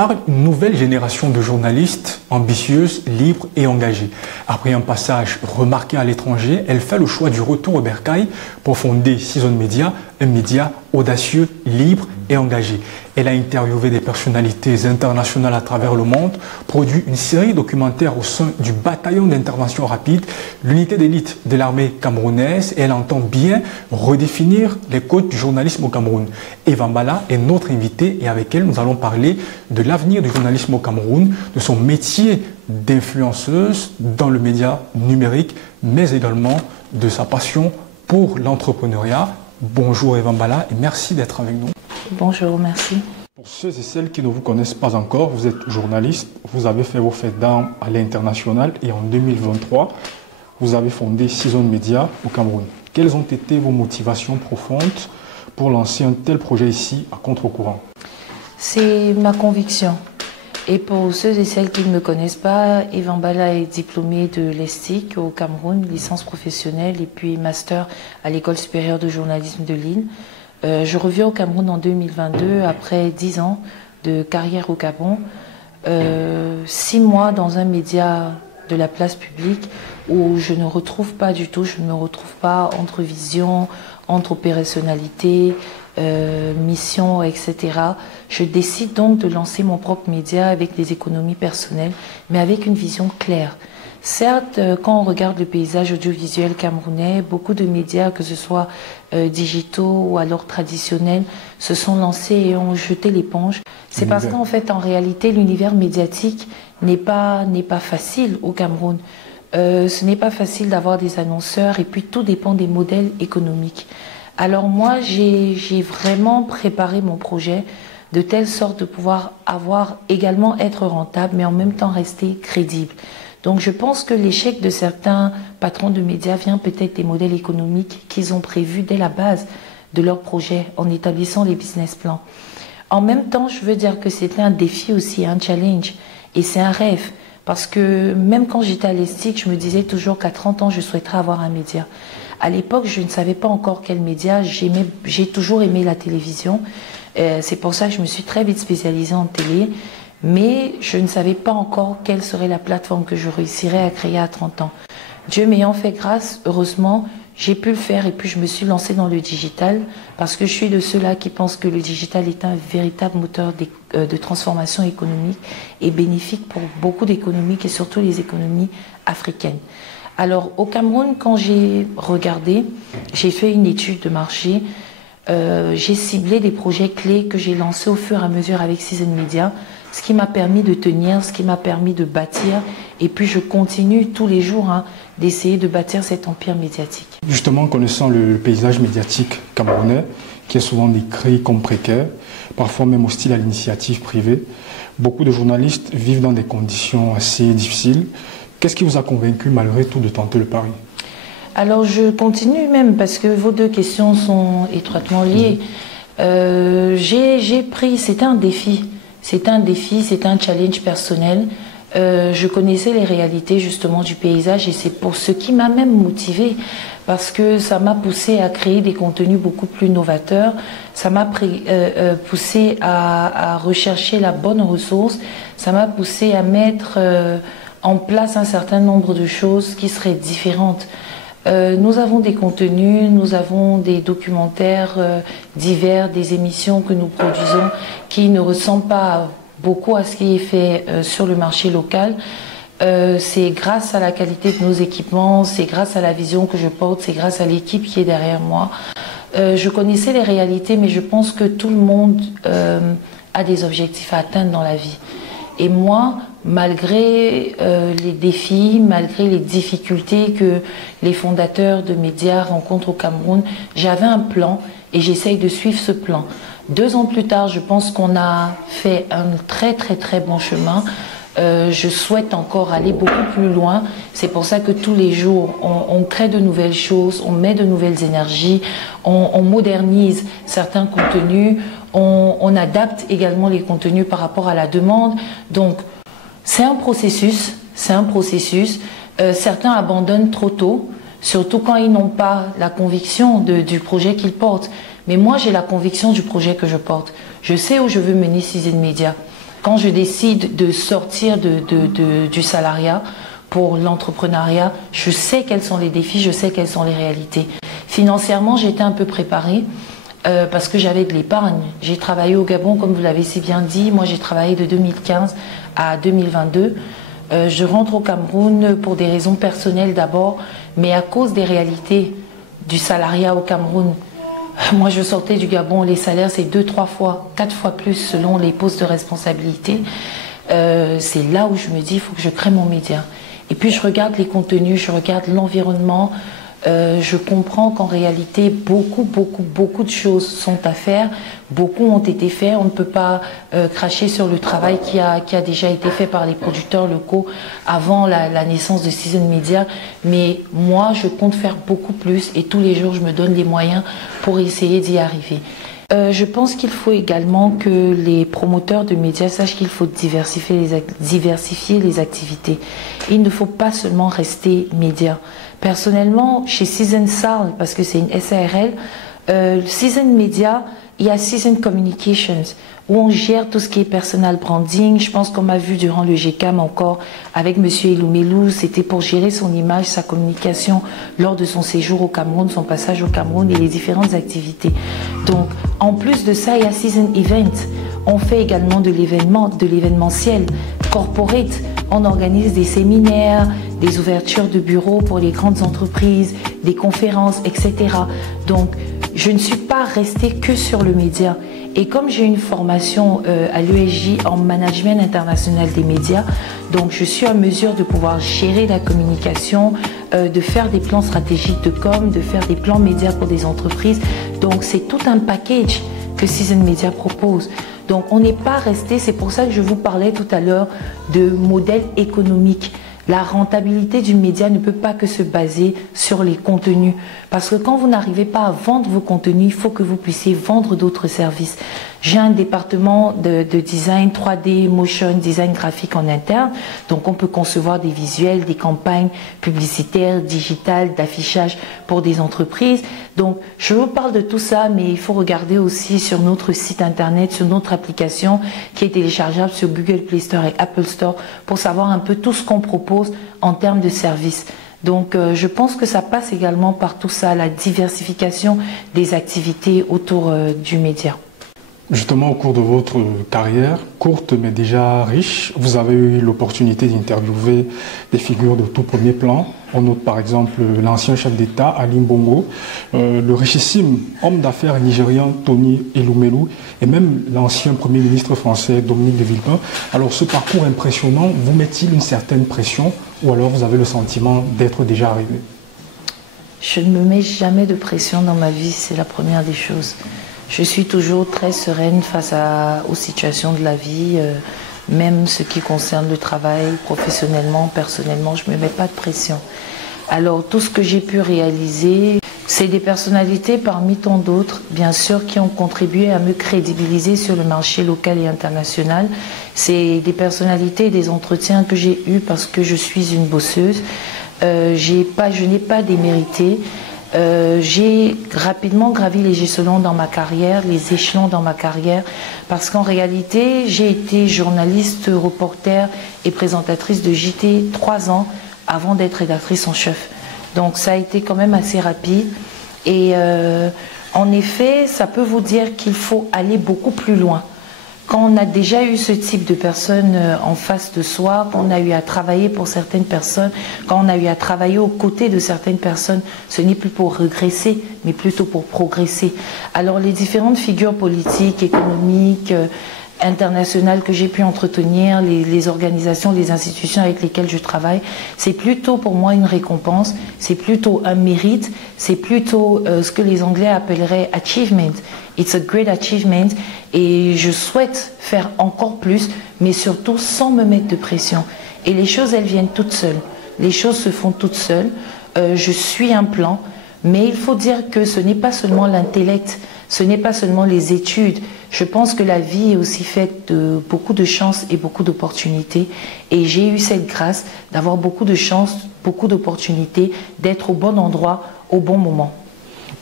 incarne une nouvelle génération de journalistes ambitieuses, libres et engagées. Après un passage remarqué à l'étranger, elle fait le choix du retour au bercail pour fonder Season Media, un média audacieux, libre et engagé. Elle a interviewé des personnalités internationales à travers le monde, produit une série documentaire au sein du bataillon d'intervention rapide, l'unité d'élite de l'armée camerounaise, et elle entend bien redéfinir les codes du journalisme au Cameroun. Eva Mbala est notre invitée et avec elle, nous allons parler de l'avenir du journalisme au Cameroun, de son métier d'influenceuse dans le média numérique, mais également de sa passion pour l'entrepreneuriat. Bonjour Eva Mbala et merci d'être avec nous. Bonjour, merci. Pour ceux et celles qui ne vous connaissent pas encore, vous êtes journaliste, vous avez fait vos faits d'armes à l'international et en 2023, vous avez fondé Season Media au Cameroun. Quelles ont été vos motivations profondes pour lancer un tel projet ici à contre-courant? C'est ma conviction. Et pour ceux et celles qui ne me connaissent pas, Eva Mbala est diplômée de l'ESTIC au Cameroun, licence professionnelle et puis master à l'École supérieure de journalisme de Lille. Je reviens au Cameroun en 2022 après 10 ans de carrière au Gabon. 6 mois dans un média de la place publique où je ne retrouve pas du tout, je ne me retrouve pas entre vision, entre opérationnalité, mission, etc. Je décide donc de lancer mon propre média avec des économies personnelles, mais avec une vision claire. Certes, quand on regarde le paysage audiovisuel camerounais, beaucoup de médias, que ce soit digitaux ou alors traditionnels, se sont lancés et ont jeté l'éponge. C'est parce qu'en fait, en réalité, l'univers médiatique n'est pas facile au Cameroun. Ce n'est pas facile d'avoir des annonceurs et puis tout dépend des modèles économiques. Alors moi, j'ai vraiment préparé mon projet de telle sorte de pouvoir également être rentable, mais en même temps rester crédible. Donc je pense que l'échec de certains patrons de médias vient peut-être des modèles économiques qu'ils ont prévus dès la base de leur projet en établissant les business plans. En même temps, je veux dire que c'était un défi aussi, un challenge, et c'est un rêve. Parce que même quand j'étais à l'ESTIC, je me disais toujours qu'à 30 ans, je souhaiterais avoir un média. À l'époque, je ne savais pas encore quel média. J'ai toujours aimé la télévision. C'est pour ça que je me suis très vite spécialisée en télé. Mais je ne savais pas encore quelle serait la plateforme que je réussirais à créer à 30 ans. Dieu m'ayant fait grâce, heureusement, j'ai pu le faire et puis je me suis lancée dans le digital parce que je suis de ceux-là qui pensent que le digital est un véritable moteur de transformation économique et bénéfique pour beaucoup d'économies et surtout les économies africaines. Alors au Cameroun, quand j'ai regardé, j'ai fait une étude de marché, j'ai ciblé des projets clés que j'ai lancés au fur et à mesure avec Season Media, ce qui m'a permis de tenir, ce qui m'a permis de bâtir. Et puis je continue tous les jours d'essayer de bâtir cet empire médiatique. Justement, connaissant le paysage médiatique camerounais, qui est souvent décrit comme précaire, parfois même hostile à l'initiative privée, beaucoup de journalistes vivent dans des conditions assez difficiles. Qu'est-ce qui vous a convaincu malgré tout de tenter le pari? Alors je continue même parce que vos deux questions sont étroitement liées. J'ai pris, c'était un défi. C'était un défi, c'était un challenge personnel. Je connaissais les réalités justement du paysage et c'est pour ce qui m'a même motivée parce que ça m'a poussé à créer des contenus beaucoup plus novateurs. Ça m'a poussé à rechercher la bonne ressource. Ça m'a poussé à mettre en place un certain nombre de choses qui seraient différentes. Nous avons des contenus, nous avons des documentaires divers, des émissions que nous produisons qui ne ressemblent pas beaucoup à ce qui est fait sur le marché local. C'est grâce à la qualité de nos équipements, c'est grâce à la vision que je porte, c'est grâce à l'équipe qui est derrière moi. Je connaissais les réalités, mais je pense que tout le monde a des objectifs à atteindre dans la vie. Et moi, malgré les défis, malgré les difficultés que les fondateurs de médias rencontrent au Cameroun, j'avais un plan et j'essaye de suivre ce plan. 2 ans plus tard, je pense qu'on a fait un très bon chemin. Je souhaite encore aller beaucoup plus loin. C'est pour ça que tous les jours, on crée de nouvelles choses, on met de nouvelles énergies, on modernise certains contenus, on adapte également les contenus par rapport à la demande. Donc, c'est un processus, certains abandonnent trop tôt, surtout quand ils n'ont pas la conviction du projet qu'ils portent. Mais moi, j'ai la conviction du projet que je porte. Je sais où je veux mener Season Media. Quand je décide de sortir du salariat pour l'entrepreneuriat, je sais quels sont les défis, je sais quelles sont les réalités. Financièrement, j'étais un peu préparée parce que j'avais de l'épargne. J'ai travaillé au Gabon, comme vous l'avez si bien dit. Moi, j'ai travaillé de 2015 à 2022. Je rentre au Cameroun pour des raisons personnelles d'abord, mais à cause des réalités du salariat au Cameroun. Moi, je sortais du Gabon, les salaires, c'est 2, 3 fois, 4 fois plus selon les postes de responsabilité. C'est là où je me dis, il faut que je crée mon média. Et puis, je regarde les contenus, je regarde l'environnement. Je comprends qu'en réalité, beaucoup de choses sont à faire. Beaucoup ont été faits. On ne peut pas cracher sur le travail qui a déjà été fait par les producteurs locaux avant la naissance de Season Media. Mais moi, je compte faire beaucoup plus et tous les jours, je me donne les moyens pour essayer d'y arriver. Je pense qu'il faut également que les promoteurs de médias sachent qu'il faut diversifier les activités. Il ne faut pas seulement rester média. Personnellement, chez Season SARL, parce que c'est une SARL, Season Media, il y a Season Communications, où on gère tout ce qui est personal branding. Je pense qu'on m'a vu durant le GCAM encore avec M. Eloumelou, c'était pour gérer son image, sa communication lors de son séjour au Cameroun, son passage au Cameroun et les différentes activités. Donc, en plus de ça, il y a Season Event. On fait également de l'événementiel corporate. On organise des séminaires, des ouvertures de bureaux pour les grandes entreprises, des conférences, etc. Donc, je ne suis pas restée que sur le média. Et comme j'ai une formation à l'ESJ en management international des médias, donc je suis en mesure de pouvoir gérer la communication, de faire des plans stratégiques de com, de faire des plans médias pour des entreprises. Donc, c'est tout un package que Season Media propose. Donc, on n'est pas resté, c'est pour ça que je vous parlais tout à l'heure de modèle économique. La rentabilité du média ne peut pas que se baser sur les contenus. Parce que quand vous n'arrivez pas à vendre vos contenus, il faut que vous puissiez vendre d'autres services. J'ai un département de design 3D, motion, design graphique en interne. Donc, on peut concevoir des visuels, des campagnes publicitaires, digitales, d'affichage pour des entreprises. Donc, je vous parle de tout ça, mais il faut regarder aussi sur notre site internet, sur notre application qui est téléchargeable sur Google Play Store et Apple Store pour savoir un peu tout ce qu'on propose en termes de services. Donc, je pense que ça passe également par tout ça, la diversification des activités autour du média. Justement, au cours de votre carrière, courte mais déjà riche, vous avez eu l'opportunité d'interviewer des figures de tout premier plan. On note par exemple l'ancien chef d'État, Ali Bongo, le richissime homme d'affaires nigérian Tony Eloumelou et même l'ancien Premier ministre français Dominique de Villepin. Alors ce parcours impressionnant vous met-il une certaine pression ou alors vous avez le sentiment d'être déjà arrivé? Je ne me mets jamais de pression dans ma vie, c'est la première des choses. Je suis toujours très sereine face aux situations de la vie, même ce qui concerne le travail, professionnellement, personnellement, je ne me mets pas de pression. Alors tout ce que j'ai pu réaliser, c'est des personnalités parmi tant d'autres, bien sûr, qui ont contribué à me crédibiliser sur le marché local et international. C'est des personnalités, des entretiens que j'ai eus parce que je suis une bosseuse. Je n'ai pas démérité. J'ai rapidement gravi les échelons dans ma carrière, parce qu'en réalité, j'ai été journaliste, reporter et présentatrice de JT 3 ans avant d'être rédactrice en chef. Donc ça a été quand même assez rapide. Et en effet, ça peut vous dire qu'il faut aller beaucoup plus loin. Quand on a déjà eu ce type de personnes en face de soi, quand on a eu à travailler pour certaines personnes, quand on a eu à travailler aux côtés de certaines personnes, ce n'est plus pour régresser, mais plutôt pour progresser. Alors les différentes figures politiques, économiques, internationales que j'ai pu entretenir, les organisations, les institutions avec lesquelles je travaille, c'est plutôt pour moi une récompense, c'est plutôt un mérite, c'est plutôt ce que les Anglais appelleraient achievement. It's a great achievement et je souhaite faire encore plus, mais surtout sans me mettre de pression. Et les choses, elles viennent toutes seules. Les choses se font toutes seules. Je suis un plan, mais il faut dire que ce n'est pas seulement l'intellect, ce n'est pas seulement les études. Je pense que la vie est aussi faite de beaucoup de chances et beaucoup d'opportunités. Et j'ai eu cette grâce d'avoir beaucoup de chances, beaucoup d'opportunités, d'être au bon endroit, au bon moment.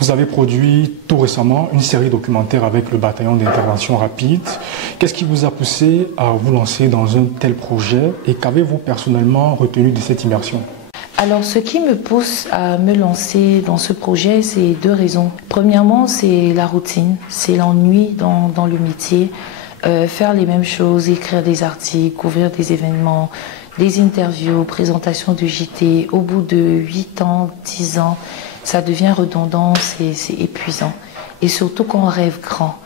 Vous avez produit tout récemment une série documentaire avec le bataillon d'intervention rapide. Qu'est-ce qui vous a poussé à vous lancer dans un tel projet et qu'avez-vous personnellement retenu de cette immersion? Alors, ce qui me pousse à me lancer dans ce projet, c'est deux raisons. Premièrement, c'est la routine, c'est l'ennui dans le métier. Faire les mêmes choses, écrire des articles, couvrir des événements, des interviews, présentations de JT. Au bout de 8 ans, 10 ans, ça devient redondant, c'est épuisant. Et surtout quand on rêve grand.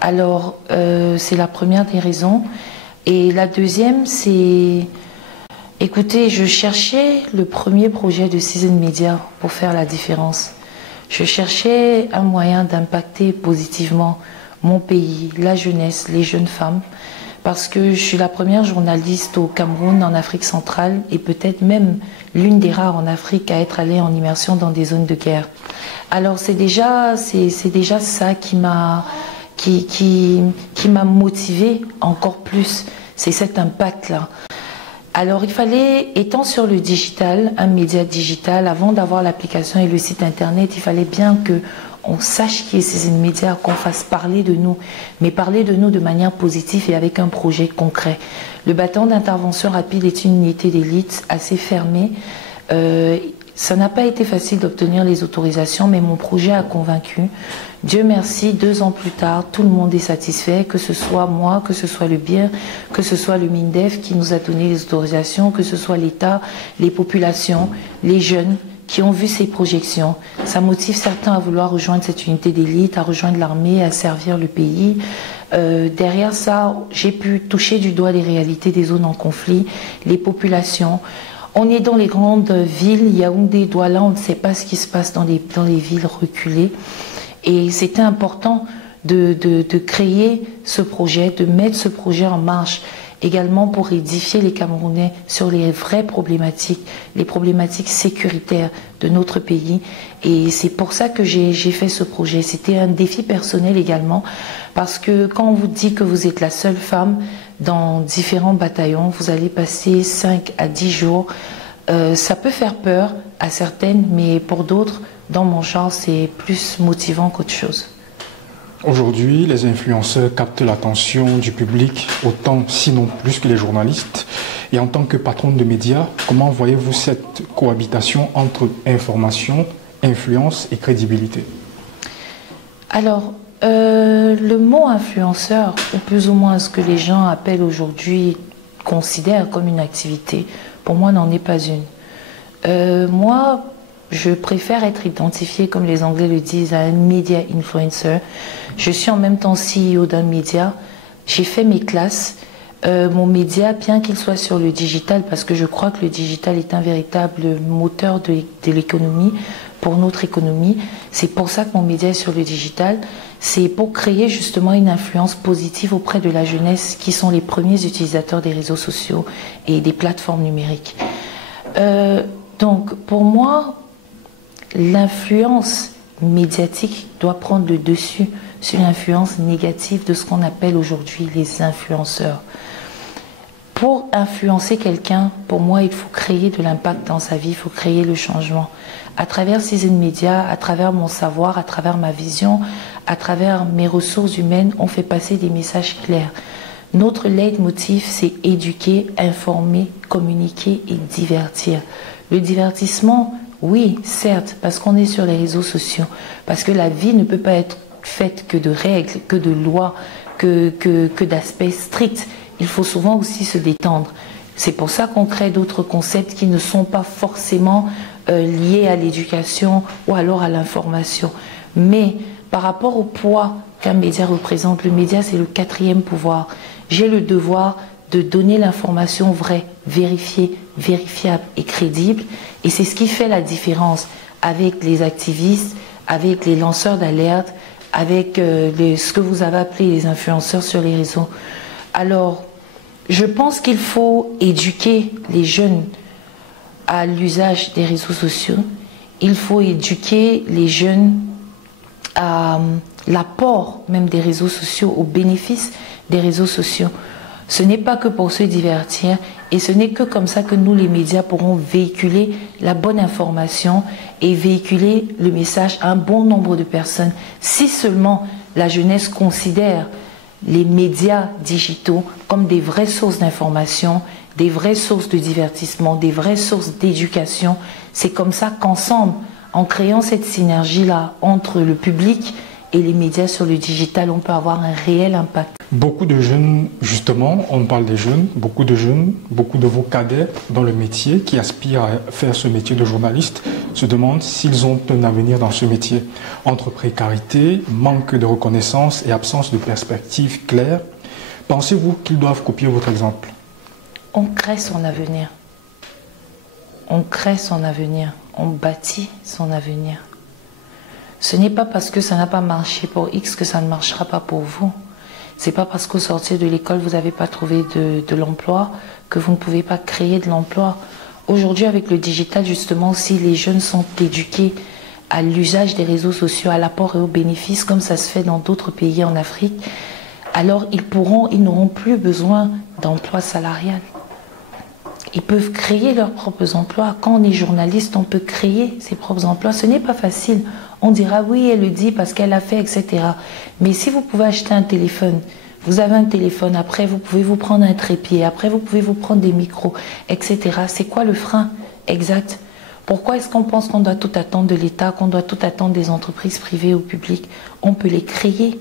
Alors, c'est la première des raisons. Et la deuxième, c'est... Écoutez, je cherchais le premier projet de Season Media pour faire la différence. Je cherchais un moyen d'impacter positivement mon pays, la jeunesse, les jeunes femmes, parce que je suis la première journaliste au Cameroun, en Afrique centrale, et peut-être même l'une des rares en Afrique à être allée en immersion dans des zones de guerre. Alors c'est déjà ça qui m'a motivée encore plus, c'est cet impact-là. Alors il fallait, étant sur le digital, un média digital, avant d'avoir l'application et le site internet, il fallait bien que on sache qui est Season Media, qu'on fasse parler de nous, mais parler de nous de manière positive et avec un projet concret. Le bataillon d'intervention rapide est une unité d'élite assez fermée. Ça n'a pas été facile d'obtenir les autorisations, mais mon projet a convaincu. Dieu merci, 2 ans plus tard, tout le monde est satisfait, que ce soit moi, que ce soit le BIR, que ce soit le MINDEF qui nous a donné les autorisations, que ce soit l'État, les populations, les jeunes qui ont vu ces projections. Ça motive certains à vouloir rejoindre cette unité d'élite, à rejoindre l'armée, à servir le pays. Derrière ça, j'ai pu toucher du doigt les réalités des zones en conflit, les populations. On est dans les grandes villes, Yaoundé, Douala, on ne sait pas ce qui se passe dans les villes reculées. Et c'était important de créer ce projet, de mettre ce projet en marche, également pour édifier les Camerounais sur les vraies problématiques, les problématiques sécuritaires de notre pays. Et c'est pour ça que j'ai fait ce projet. C'était un défi personnel également, parce que quand on vous dit que vous êtes la seule femme dans différents bataillons, vous allez passer 5 à 10 jours. Ça peut faire peur à certaines, mais pour d'autres, dans mon genre, c'est plus motivant qu'autre chose. Aujourd'hui, les influenceurs captent l'attention du public autant, sinon plus que les journalistes. Et en tant que patronne de médias, comment voyez-vous cette cohabitation entre information, influence et crédibilité? Alors, le mot influenceur, ou plus ou moins ce que les gens appellent aujourd'hui, considèrent comme une activité, pour moi n'en est pas une. Moi, je préfère être identifiée, comme les Anglais le disent, à un media influencer. Je suis en même temps CEO d'un média. J'ai fait mes classes. Mon média, bien qu'il soit sur le digital, parce que je crois que le digital est un véritable moteur de l'économie, pour notre économie. C'est pour ça que mon média est sur le digital. C'est pour créer justement une influence positive auprès de la jeunesse, qui sont les premiers utilisateurs des réseaux sociaux et des plateformes numériques. Donc, pour moi, l'influence médiatique doit prendre le dessus sur l'influence négative de ce qu'on appelle aujourd'hui les influenceurs. Pour influencer quelqu'un, pour moi, il faut créer de l'impact dans sa vie, il faut créer le changement. À travers Season Media, à travers mon savoir, à travers ma vision, à travers mes ressources humaines, on fait passer des messages clairs. Notre leitmotiv, c'est éduquer, informer, communiquer et divertir. Le divertissement, oui, certes, parce qu'on est sur les réseaux sociaux, parce que la vie ne peut pas être faite que de règles, que de lois, que d'aspects stricts. Il faut souvent aussi se détendre. C'est pour ça qu'on crée d'autres concepts qui ne sont pas forcément liés à l'éducation ou alors à l'information. Mais par rapport au poids qu'un média représente, le média c'est le 4e pouvoir. J'ai le devoir de donner l'information vraie, vérifiée, vérifiable et crédible. Et c'est ce qui fait la différence avec les activistes, avec les lanceurs d'alerte, avec ce que vous avez appelé les influenceurs sur les réseaux. Alors, je pense qu'il faut éduquer les jeunes à l'usage des réseaux sociaux. Il faut éduquer les jeunes à l'apport même des réseaux sociaux, aux bénéfices des réseaux sociaux. Ce n'est pas que pour se divertir et ce n'est que comme ça que nous, les médias, pourrons véhiculer la bonne information et véhiculer le message à un bon nombre de personnes. Si seulement la jeunesse considère les médias digitaux comme des vraies sources d'information, des vraies sources de divertissement, des vraies sources d'éducation, c'est comme ça qu'ensemble, en créant cette synergie-là entre le public et les médias sur le digital, on peut avoir un réel impact. Beaucoup de jeunes, justement, on parle des jeunes, beaucoup de vos cadets dans le métier qui aspirent à faire ce métier de journaliste se demandent s'ils ont un avenir dans ce métier. Entre précarité, manque de reconnaissance et absence de perspective claire, pensez-vous qu'ils doivent copier votre exemple? On crée son avenir. On crée son avenir. On bâtit son avenir. Ce n'est pas parce que ça n'a pas marché pour X que ça ne marchera pas pour vous. C'est pas parce qu'au sortir de l'école, vous n'avez pas trouvé de l'emploi que vous ne pouvez pas créer de l'emploi. Aujourd'hui, avec le digital, justement, si les jeunes sont éduqués à l'usage des réseaux sociaux, à l'apport et aux bénéfices, comme ça se fait dans d'autres pays en Afrique, alors ils n'auront plus besoin d'emploi salarial. Ils peuvent créer leurs propres emplois. Quand on est journaliste, on peut créer ses propres emplois. Ce n'est pas facile. On dira oui, elle le dit parce qu'elle a fait, etc. Mais si vous pouvez acheter un téléphone, vous avez un téléphone, après vous pouvez vous prendre un trépied, après vous pouvez vous prendre des micros, etc. C'est quoi le frein exact? Pourquoi est-ce qu'on pense qu'on doit tout attendre de l'État, qu'on doit tout attendre des entreprises privées ou publiques? On peut les créer.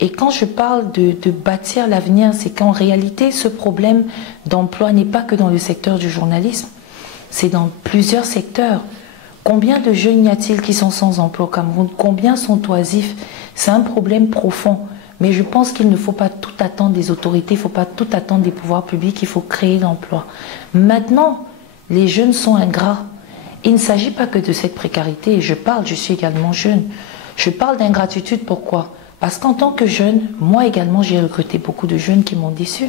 Et quand je parle de bâtir l'avenir, c'est qu'en réalité, ce problème d'emploi n'est pas que dans le secteur du journalisme, c'est dans plusieurs secteurs. Combien de jeunes y a-t-il qui sont sans emploi au Cameroun? Combien sont oisifs? C'est un problème profond. Mais je pense qu'il ne faut pas tout attendre des autorités, il ne faut pas tout attendre des pouvoirs publics, il faut créer l'emploi. Maintenant, les jeunes sont ingrats. Il ne s'agit pas que de cette précarité. Je suis également jeune. Je parle d'ingratitude, pourquoi? Parce qu'en tant que jeune, moi également, j'ai recruté beaucoup de jeunes qui m'ont déçu.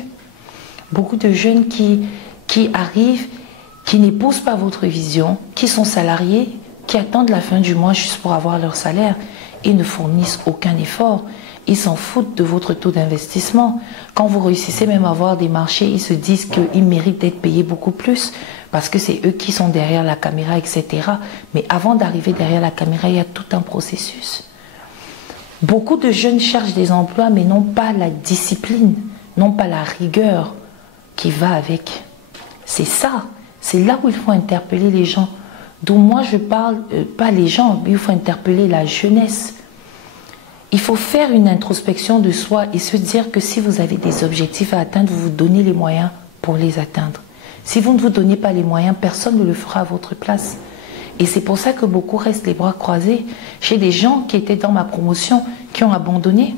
Beaucoup de jeunes qui arrivent, qui n'épousent pas votre vision, qui sont salariés, qui attendent la fin du mois juste pour avoir leur salaire et ne fournissent aucun effort. Ils s'en foutent de votre taux d'investissement. Quand vous réussissez même à avoir des marchés, ils se disent qu'ils méritent d'être payés beaucoup plus parce que c'est eux qui sont derrière la caméra, etc. Mais avant d'arriver derrière la caméra, il y a tout un processus. Beaucoup de jeunes cherchent des emplois, mais n'ont pas la discipline, n'ont pas la rigueur qui va avec. C'est ça, c'est là où il faut interpeller les gens. D'où moi je parle, pas les gens, mais il faut interpeller la jeunesse. Il faut faire une introspection de soi et se dire que si vous avez des objectifs à atteindre, vous vous donnez les moyens pour les atteindre. Si vous ne vous donnez pas les moyens, personne ne le fera à votre place. Et c'est pour ça que beaucoup restent les bras croisés. J'ai des gens qui étaient dans ma promotion qui ont abandonné.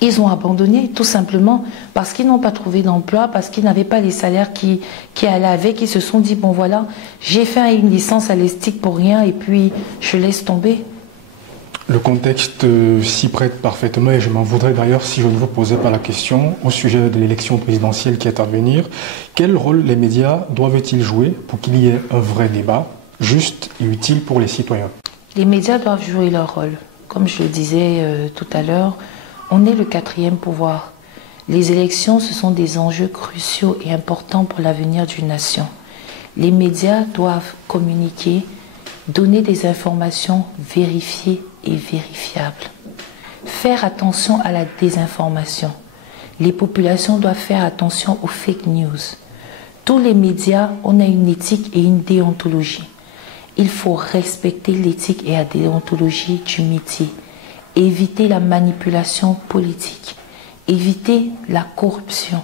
Ils ont abandonné tout simplement parce qu'ils n'ont pas trouvé d'emploi, parce qu'ils n'avaient pas les salaires qui allaient avec. Ils se sont dit, bon voilà, j'ai fait une licence à l'ESTIC pour rien et puis je laisse tomber. Le contexte s'y prête parfaitement et je m'en voudrais d'ailleurs si je ne vous posais pas la question au sujet de l'élection présidentielle qui est à venir. Quel rôle les médias doivent-ils jouer pour qu'il y ait un vrai débat juste et utile pour les citoyens? Les médias doivent jouer leur rôle. Comme je le disais tout à l'heure, on est le quatrième pouvoir. Les élections, ce sont des enjeux cruciaux et importants pour l'avenir d'une nation. Les médias doivent communiquer, donner des informations vérifiées et vérifiables. Faire attention à la désinformation. Les populations doivent faire attention aux fake news. Tous les médias, on a une éthique et une déontologie. Il faut respecter l'éthique et la déontologie du métier. Éviter la manipulation politique. Éviter la corruption.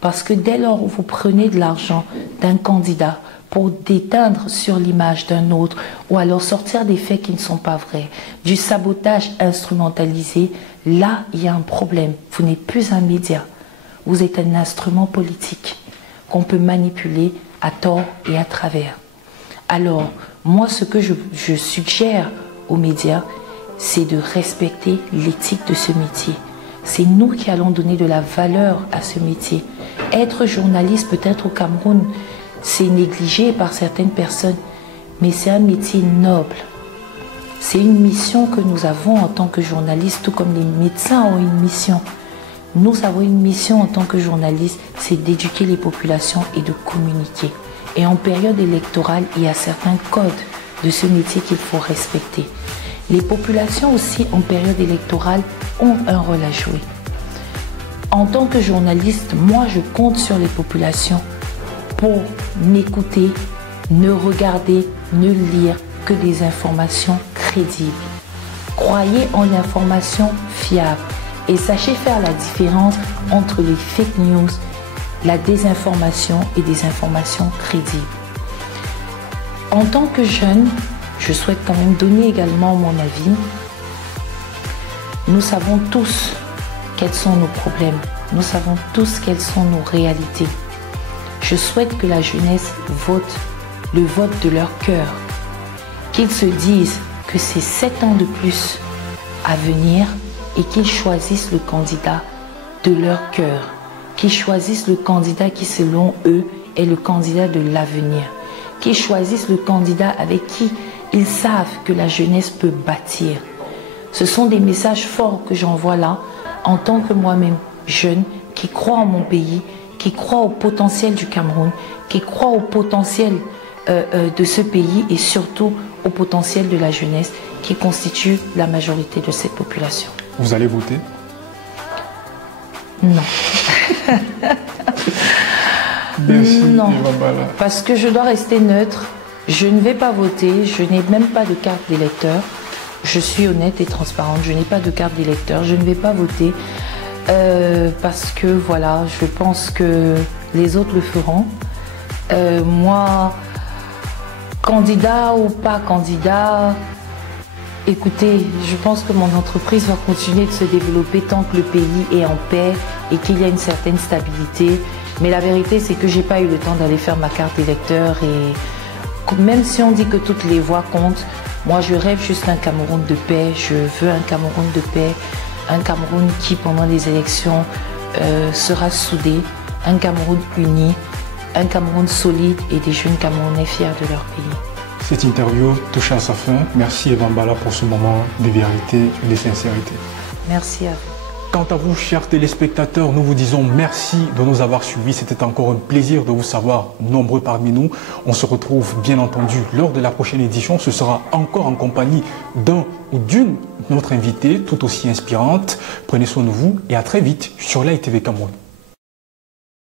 Parce que dès lors où vous prenez de l'argent d'un candidat pour déteindre sur l'image d'un autre, ou alors sortir des faits qui ne sont pas vrais, du sabotage instrumentalisé, là, il y a un problème. Vous n'êtes plus un média. Vous êtes un instrument politique qu'on peut manipuler à tort et à travers. Alors, moi, ce que je suggère aux médias, c'est de respecter l'éthique de ce métier. C'est nous qui allons donner de la valeur à ce métier. Être journaliste, peut-être au Cameroun, c'est négligé par certaines personnes, mais c'est un métier noble. C'est une mission que nous avons en tant que journalistes, tout comme les médecins ont une mission. Nous avons une mission en tant que journalistes, c'est d'éduquer les populations et de communiquer. Et en période électorale, il y a certains codes de ce métier qu'il faut respecter. Les populations aussi, en période électorale, ont un rôle à jouer. En tant que journaliste, moi, je compte sur les populations pour m'écouter, ne regarder, ne lire que des informations crédibles. Croyez en l'information fiable et sachez faire la différence entre les fake news, la désinformation et des informations crédibles. En tant que jeune, je souhaite quand même donner également mon avis. Nous savons tous quels sont nos problèmes. Nous savons tous quelles sont nos réalités. Je souhaite que la jeunesse vote le vote de leur cœur. Qu'ils se disent que c'est 7 ans de plus à venir et qu'ils choisissent le candidat de leur cœur. Qu'ils choisissent le candidat qui, selon eux, est le candidat de l'avenir. Qu'ils choisissent le candidat avec qui ils savent que la jeunesse peut bâtir. Ce sont des messages forts que j'envoie là, en tant que moi-même jeune, qui croit en mon pays, qui croit au potentiel du Cameroun, qui croit au potentiel de ce pays et surtout au potentiel de la jeunesse qui constitue la majorité de cette population. Vous allez voter? Non. Merci, non, Eva Mbala. parce que je dois rester neutre. Je ne vais pas voter, je n'ai même pas de carte d'électeur. Je suis honnête et transparente, je n'ai pas de carte d'électeur, je ne vais pas voter parce que voilà, je pense que les autres le feront. Moi, candidat ou pas candidat, écoutez, je pense que mon entreprise va continuer de se développer tant que le pays est en paix et qu'il y a une certaine stabilité. Mais la vérité, c'est que j'ai pas eu le temps d'aller faire ma carte d'électeur et même si on dit que toutes les voix comptent, moi je rêve juste d'un Cameroun de paix. Je veux un Cameroun de paix, un Cameroun qui pendant les élections sera soudé, un Cameroun uni, un Cameroun solide et des jeunes Camerounais fiers de leur pays. Cette interview touche à sa fin. Merci Eva Mbala pour ce moment de vérité et de sincérité. Merci à vous. Quant à vous, chers téléspectateurs, nous vous disons merci de nous avoir suivis. C'était encore un plaisir de vous savoir nombreux parmi nous. On se retrouve bien entendu lors de la prochaine édition. Ce sera encore en compagnie d'un ou d'une autre invitée tout aussi inspirante. Prenez soin de vous et à très vite sur l'AITV Cameroun.